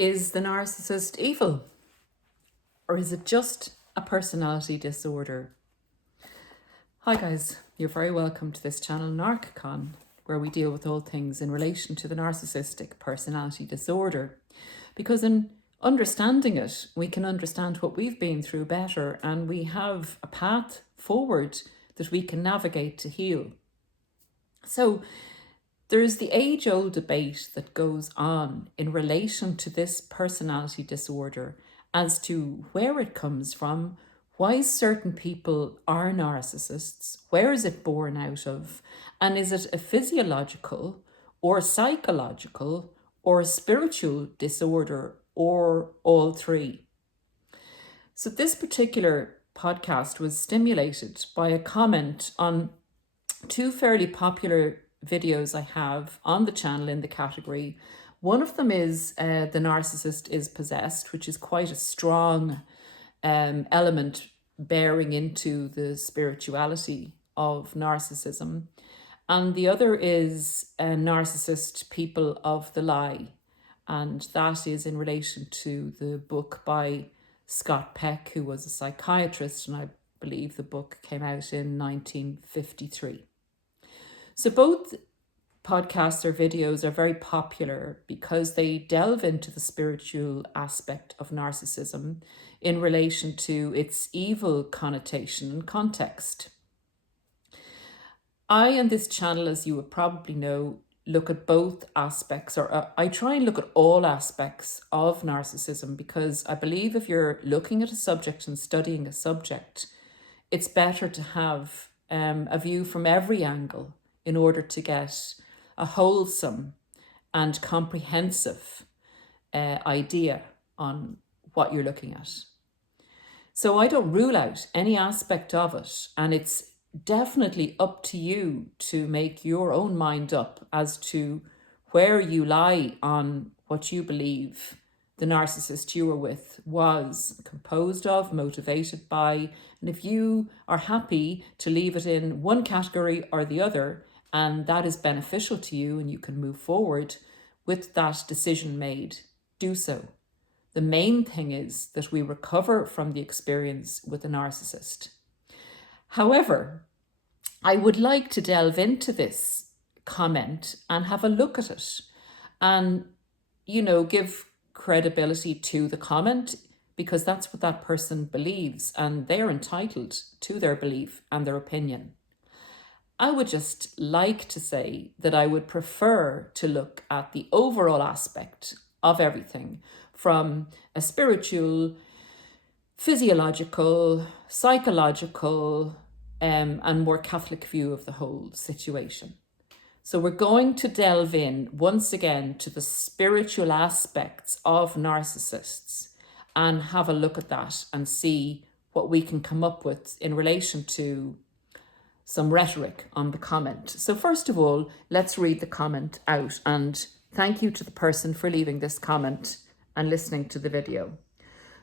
Is the narcissist evil? Or is it just a personality disorder? Hi guys, you're very welcome to this channel NarcCon, where we deal with all things in relation to the narcissistic personality disorder. Because in understanding it, we can understand what we've been through better, and we have a path forward that we can navigate to heal. So there's the age-old debate that goes on in relation to this personality disorder as to where it comes from, why certain people are narcissists, where is it born out of, and is it a physiological or psychological or a spiritual disorder or all three? So this particular podcast was stimulated by a comment on two fairly popular videos I have on the channel in the category. One of them is The Narcissist is Possessed, which is quite a strong element bearing into the spirituality of narcissism. And the other is Narcissist People of the Lie. And that is in relation to the book by Scott Peck, who was a psychiatrist, and I believe the book came out in 1953. So both podcasts or videos are very popular because they delve into the spiritual aspect of narcissism in relation to its evil connotation and context. I, on this channel, as you would probably know, look at both aspects, or I try and look at all aspects of narcissism, because I believe if you're looking at a subject and studying a subject, it's better to have a view from every angle in order to get a wholesome and comprehensive idea on what you're looking at. So I don't rule out any aspect of it, and it's definitely up to you to make your own mind up as to where you lie on what you believe the narcissist you were with was composed of, motivated by, and if you are happy to leave it in one category or the other, and that is beneficial to you and you can move forward with that decision made, do so. The main thing is that we recover from the experience with a narcissist. However, I would like to delve into this comment and have a look at it and, give credibility to the comment, because that's what that person believes and they're entitled to their belief and their opinion. I would just like to say that I would prefer to look at the overall aspect of everything from a spiritual, physiological, psychological, and more Catholic view of the whole situation. So we're going to delve in once again to the spiritual aspects of narcissists and have a look at that and see what we can come up with in relation to some rhetoric on the comment. So first of all, let's read the comment out, and thank you to the person for leaving this comment and listening to the video.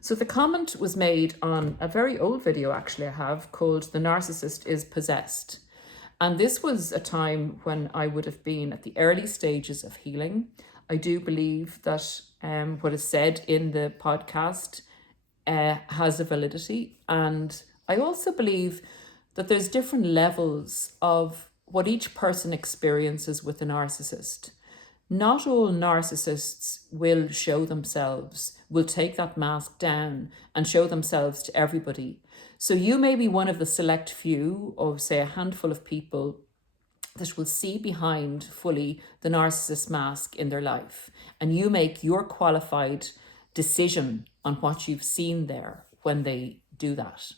So the comment was made on a very old video actually I have called The Narcissist is Possessed. And this was a time when I would have been at the early stages of healing. I do believe that what is said in the podcast has a validity. And I also believe that there's different levels of what each person experiences with a narcissist. Not all narcissists will show themselves, will take that mask down and show themselves to everybody. So you may be one of the select few, or say a handful of people, that will see behind fully the narcissist mask in their life. And you make your qualified decision on what you've seen there when they do that.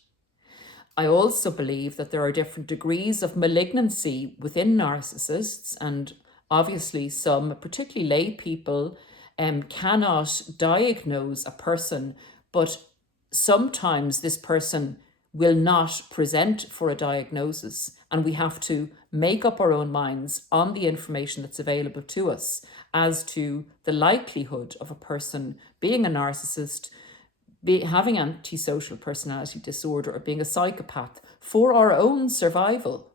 I also believe that there are different degrees of malignancy within narcissists, and obviously some, particularly lay people, cannot diagnose a person, but sometimes this person will not present for a diagnosis, and we have to make up our own minds on the information that's available to us as to the likelihood of a person being a narcissist, having antisocial personality disorder, or being a psychopath for our own survival.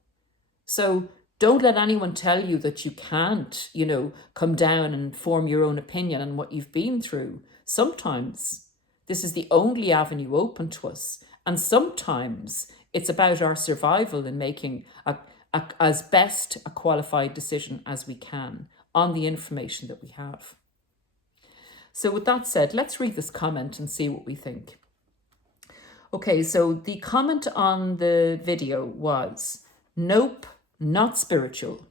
So Don't let anyone tell you that you can't, come down and form your own opinion on what you've been through. Sometimes this is the only avenue open to us. And sometimes it's about our survival in making as best a qualified decision as we can on the information that we have. So with that said, let's read this comment and see what we think. Okay, so the comment on the video was, nope, not spiritual.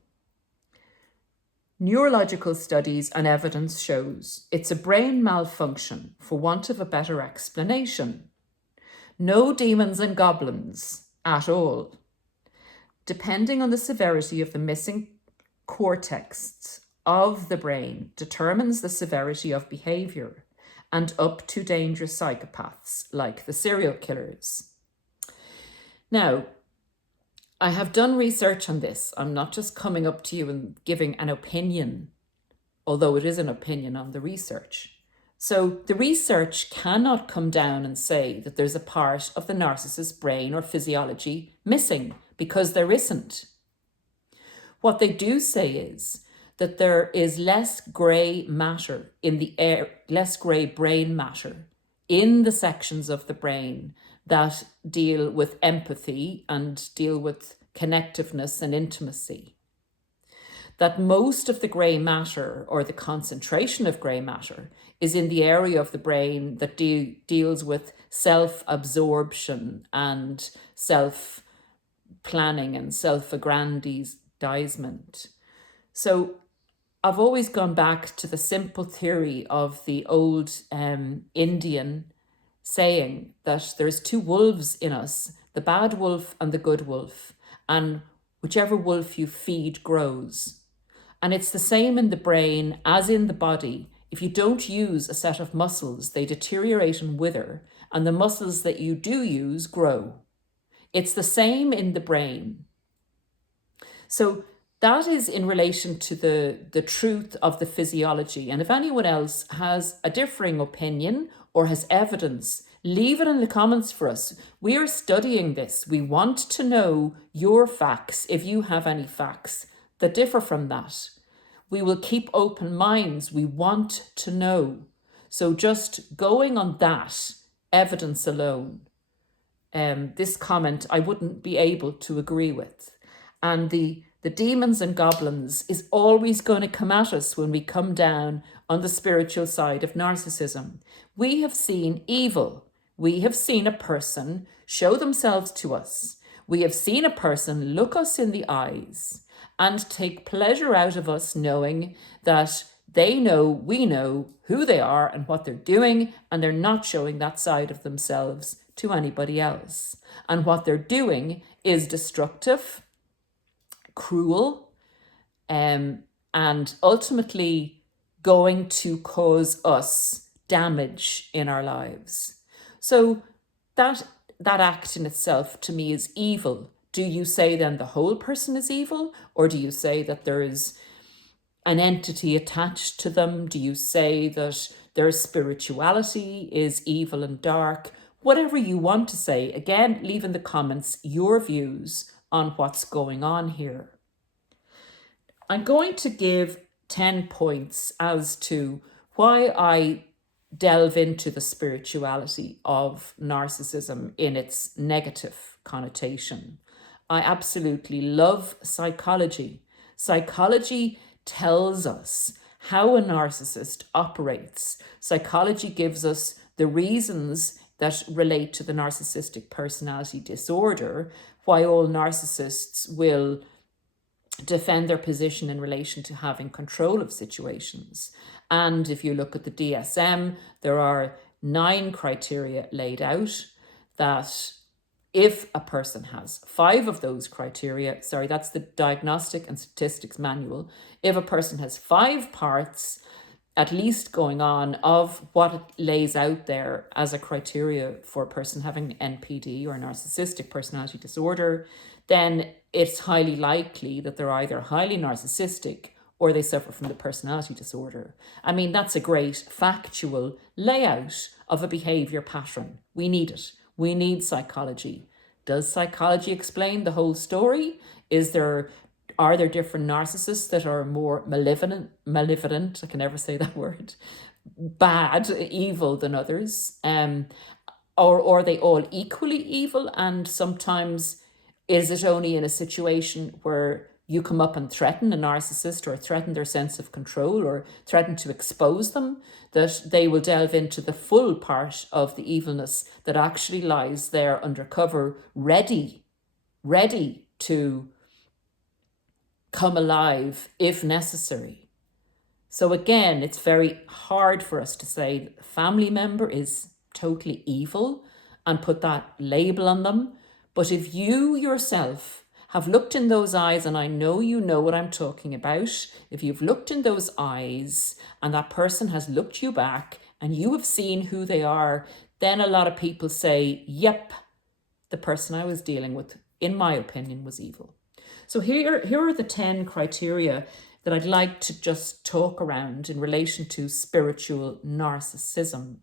Neurological studies and evidence shows it's a brain malfunction, for want of a better explanation. No demons and goblins at all. Depending on the severity of the missing cortex of the brain determines the severity of behavior, and up to dangerous psychopaths like the serial killers. Now, I have done research on this. I'm not just coming up to you and giving an opinion, although it is an opinion on the research. So the research cannot come down and say that there's a part of the narcissist's brain or physiology missing, because there isn't. What they do say is that there is less grey matter in the air, less grey brain matter in the sections of the brain that deal with empathy and deal with connectiveness and intimacy. That most of the grey matter, or the concentration of grey matter, is in the area of the brain that deals with self-absorption and self-planning and self-aggrandizement. So I've always gone back to the simple theory of the old Indian saying that there's two wolves in us, the bad wolf and the good wolf, and whichever wolf you feed grows. And it's the same in the brain as in the body. If you don't use a set of muscles, they deteriorate and wither, and the muscles that you do use grow. It's the same in the brain. So that is in relation to the truth of the physiology. And if anyone else has a differing opinion or has evidence, leave it in the comments for us. We are studying this. We want to know your facts, if you have any facts that differ from that. We will keep open minds. We want to know. So just going on that evidence alone, this comment I wouldn't be able to agree with. And the demons and goblins is always going to come at us when we come down on the spiritual side of narcissism. We have seen evil. We have seen a person show themselves to us. We have seen a person look us in the eyes and take pleasure out of us knowing that they know, we know who they are and what they're doing, and they're not showing that side of themselves to anybody else. And what they're doing is destructive, cruel, and ultimately going to cause us damage in our lives. So that act in itself to me is evil. Do you say then the whole person is evil? Or do you say that there is an entity attached to them? Do you say that their spirituality is evil and dark? Whatever you want to say, again, leave in the comments your views on what's going on here. I'm going to give 10 points as to why I delve into the spirituality of narcissism in its negative connotation. I absolutely love psychology. Psychology tells us how a narcissist operates. Psychology gives us the reasons that relate to the narcissistic personality disorder, why all narcissists will defend their position in relation to having control of situations. And if you look at the DSM, there are 9 criteria laid out that if a person has 5 of those criteria, that's the Diagnostic and Statistics Manual, if a person has 5 parts at least going on of what it lays out there as a criteria for a person having NPD or narcissistic personality disorder, then it's highly likely that they're either highly narcissistic or they suffer from the personality disorder. I mean, that's a great factual layout of a behavior pattern. We need it. We need psychology. Does psychology explain the whole story? Are there different narcissists that are more malevolent, I can never say that word, bad, evil than others? Or are they all equally evil? And sometimes is it only in a situation where you come up and threaten a narcissist or threaten their sense of control or threaten to expose them that they will delve into the full part of the evilness that actually lies there undercover, ready to come alive if necessary? So again, it's very hard for us to say that a family member is totally evil and put that label on them. But if you yourself have looked in those eyes, and I know you know what I'm talking about, if you've looked in those eyes and that person has looked you back and you have seen who they are, then a lot of people say, yep, the person I was dealing with, in my opinion, was evil. So here are the 10 criteria that I'd like to just talk around in relation to spiritual narcissism.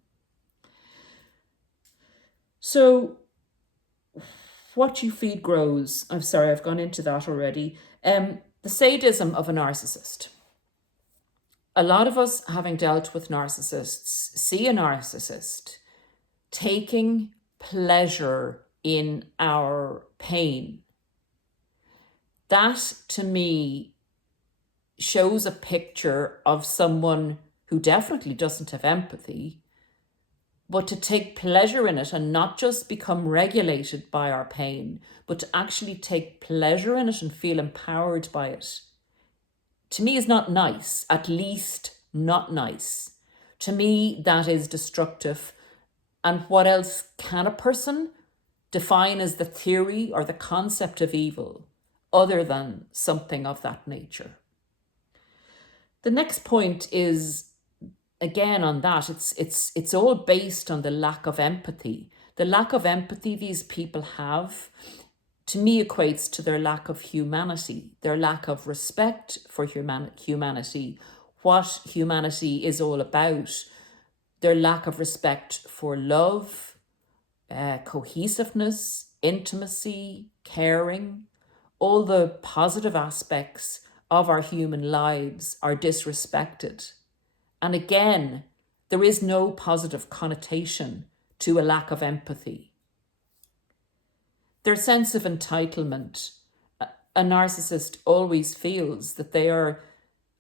So what you feed grows. I'm sorry, I've gone into that already. The sadism of a narcissist. A lot of us, having dealt with narcissists, see a narcissist taking pleasure in our pain. That, to me, shows a picture of someone who definitely doesn't have empathy, but to take pleasure in it and not just become regulated by our pain, but to actually take pleasure in it and feel empowered by it, to me is not nice, at least not nice. To me, that is destructive. And what else can a person define as the theory or the concept of evil other than something of that nature? The next point is, again, on that, it's all based on the lack of empathy. The lack of empathy these people have, to me, equates to their lack of humanity, their lack of respect for humanity, what humanity is all about, their lack of respect for love, cohesiveness, intimacy, caring. All the positive aspects of our human lives are disrespected. And again, there is no positive connotation to a lack of empathy. Their sense of entitlement. A narcissist always feels that they are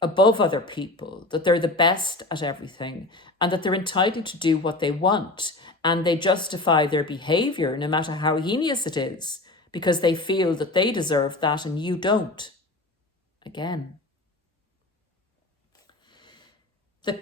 above other people, that they're the best at everything, and that they're entitled to do what they want. And they justify their behavior, no matter how heinous it is, because they feel that they deserve that and you don't. Again.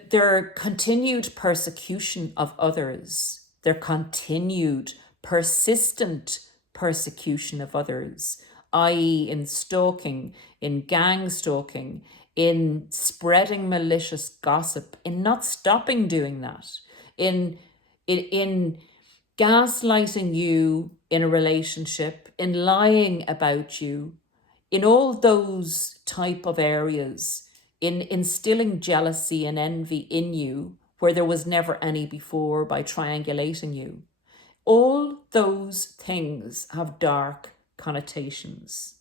Their continued persecution of others, their continued persistent persecution of others, i.e. in stalking, in gang stalking, in spreading malicious gossip, in not stopping doing that, in gaslighting you in a relationship, in lying about you, in all those type of areas, in instilling jealousy and envy in you where there was never any before by triangulating you. All those things have dark connotations.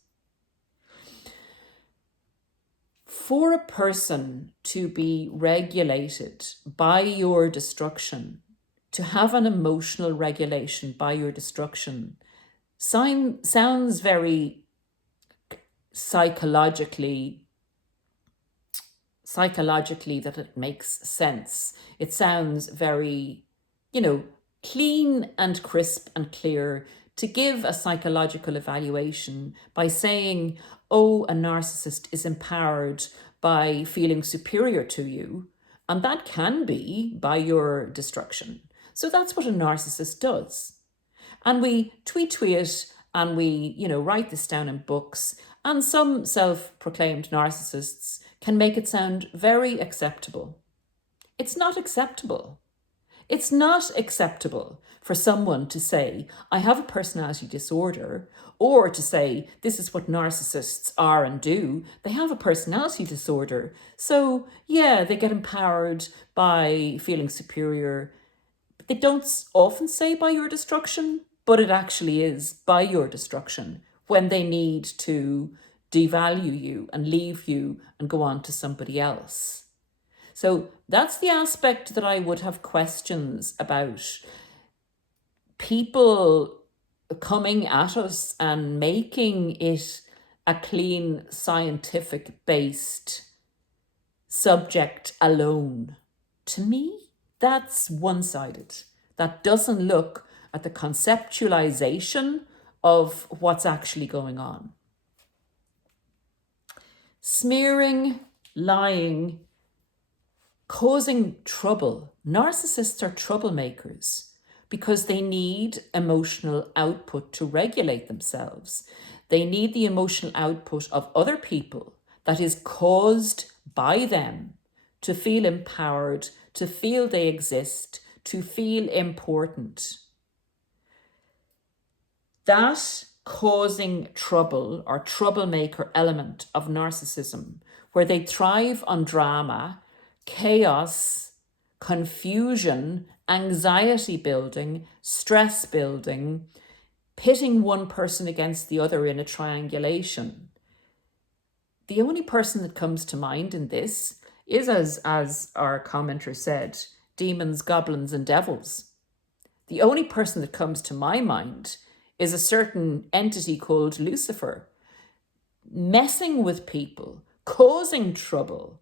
For a person to be regulated by your destruction, to have an emotional regulation by your destruction, sounds very psychologically that it makes sense. It sounds very, clean and crisp and clear to give a psychological evaluation by saying, oh, a narcissist is empowered by feeling superior to you. And that can be by your destruction. So that's what a narcissist does. And we tweet and we, write this down in books. And some self-proclaimed narcissists can make it sound very acceptable. It's not acceptable. It's not acceptable for someone to say, I have a personality disorder, or to say, this is what narcissists are and do. They have a personality disorder. So, yeah, they get empowered by feeling superior. They don't often say by your destruction, but it actually is by your destruction when they need to devalue you and leave you and go on to somebody else. So that's the aspect that I would have questions about. People coming at us and making it a clean, scientific-based subject alone. To me, that's one-sided. That doesn't look at the conceptualization of what's actually going on. Smearing, lying, causing trouble. Narcissists are troublemakers because they need emotional output to regulate themselves. They need the emotional output of other people that is caused by them to feel empowered, to feel they exist, to feel important. That causing trouble or troublemaker element of narcissism, where they thrive on drama, chaos, confusion, anxiety building, stress building, pitting one person against the other in a triangulation. The only person that comes to mind in this is, as our commenter said, demons, goblins, and devils. The only person that comes to my mind is a certain entity called Lucifer, messing with people, causing trouble,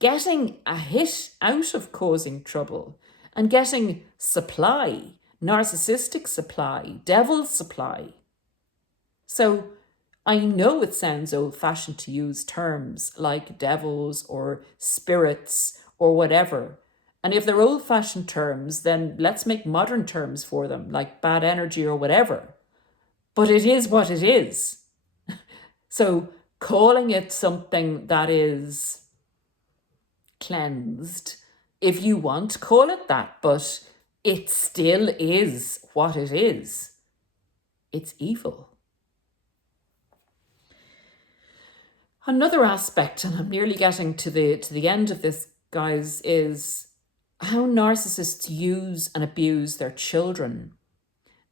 getting a hit out of causing trouble, and getting supply, narcissistic supply, devil supply. So I know it sounds old-fashioned to use terms like devils or spirits or whatever. And if they're old-fashioned terms, then let's make modern terms for them, like bad energy or whatever. But it is what it is. So calling it something that is cleansed, if you want, call it that, but it still is what it is. It's evil. Another aspect, and I'm nearly getting to the end of this, guys, is how narcissists use and abuse their children.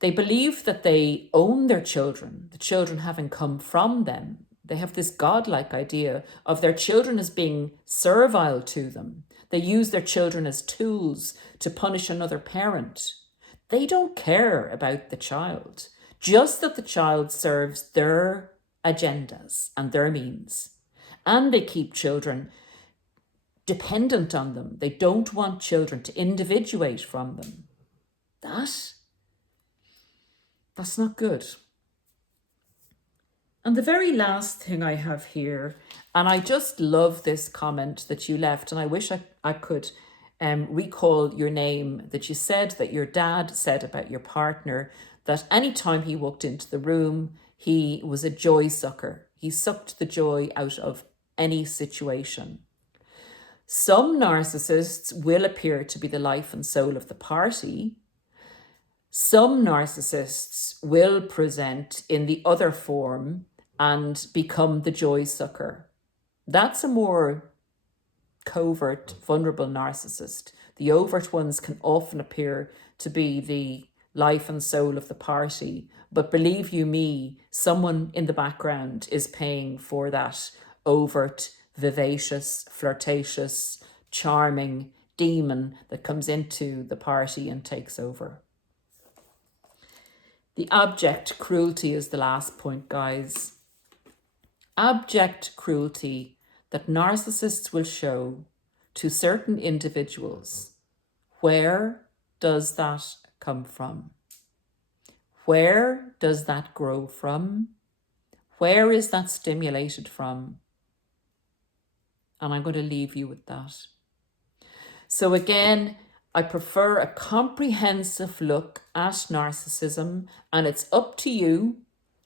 They believe that they own their children, the children having come from them. They have this godlike idea of their children as being servile to them. They use their children as tools to punish another parent. They don't care about the child, just that the child serves their agendas and their means. And they keep children dependent on them. They don't want children to individuate from them. That's not good. And the very last thing I have here, and I just love this comment that you left, and I wish I could recall your name, that you said that your dad said about your partner that anytime he walked into the room, he was a joy sucker. He sucked the joy out of any situation. Some narcissists will appear to be the life and soul of the party. Some narcissists will present in the other form and become the joy sucker. That's a more covert, vulnerable narcissist. The overt ones can often appear to be the life and soul of the party. But believe you me, someone in the background is paying for that overt, vivacious, flirtatious, charming demon that comes into the party and takes over. The abject cruelty is the last point, guys. Abject cruelty that narcissists will show to certain individuals. Where does that come from? Where does that grow from? Where is that stimulated from? And I'm going to leave you with that. So again, I prefer a comprehensive look at narcissism, and it's up to you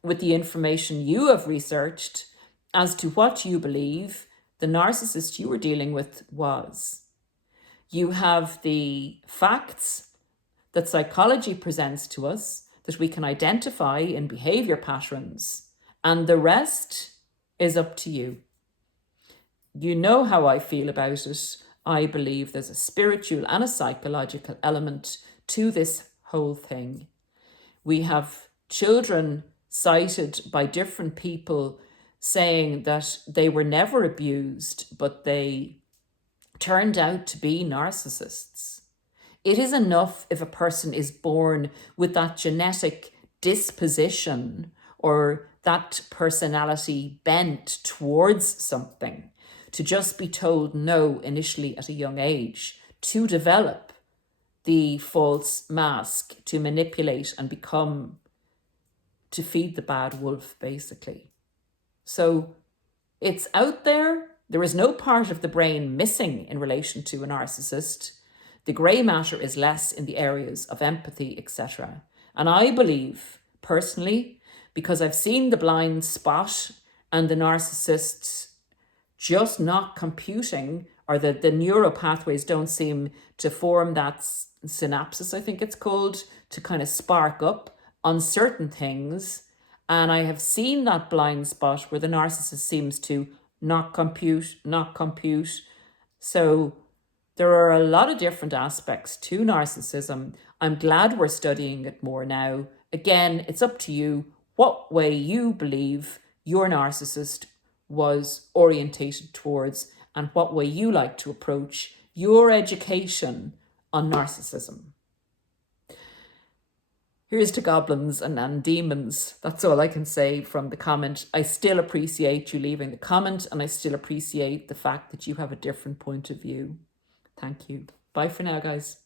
with the information you have researched as to what you believe the narcissist you were dealing with was. You have the facts that psychology presents to us that we can identify in behavior patterns, and the rest is up to you. You know how I feel about it. I believe there's a spiritual and a psychological element to this whole thing. We have children cited by different people saying that they were never abused, but they turned out to be narcissists. It is enough if a person is born with that genetic disposition or that personality bent towards something to just be told no initially at a young age, to develop the false mask, to manipulate and become, to feed the bad wolf, basically. So it's out there. There is no part of the brain missing in relation to a narcissist. The grey matter is less in the areas of empathy, etc. And I believe, personally, because I've seen the blind spot and the narcissists just not computing, or the neural pathways don't seem to form that synapses, I think it's called, to kind of spark up on certain things. And I have seen that blind spot where the narcissist seems to not compute. So there are a lot of different aspects to narcissism. I'm glad we're studying it more now. Again, it's up to you what way you believe your narcissist was orientated towards and what way you like to approach your education on narcissism. Here's to goblins and demons. That's all I can say from the comment. I still appreciate you leaving the comment, and I still appreciate the fact that you have a different point of view. Thank you. Bye for now, guys.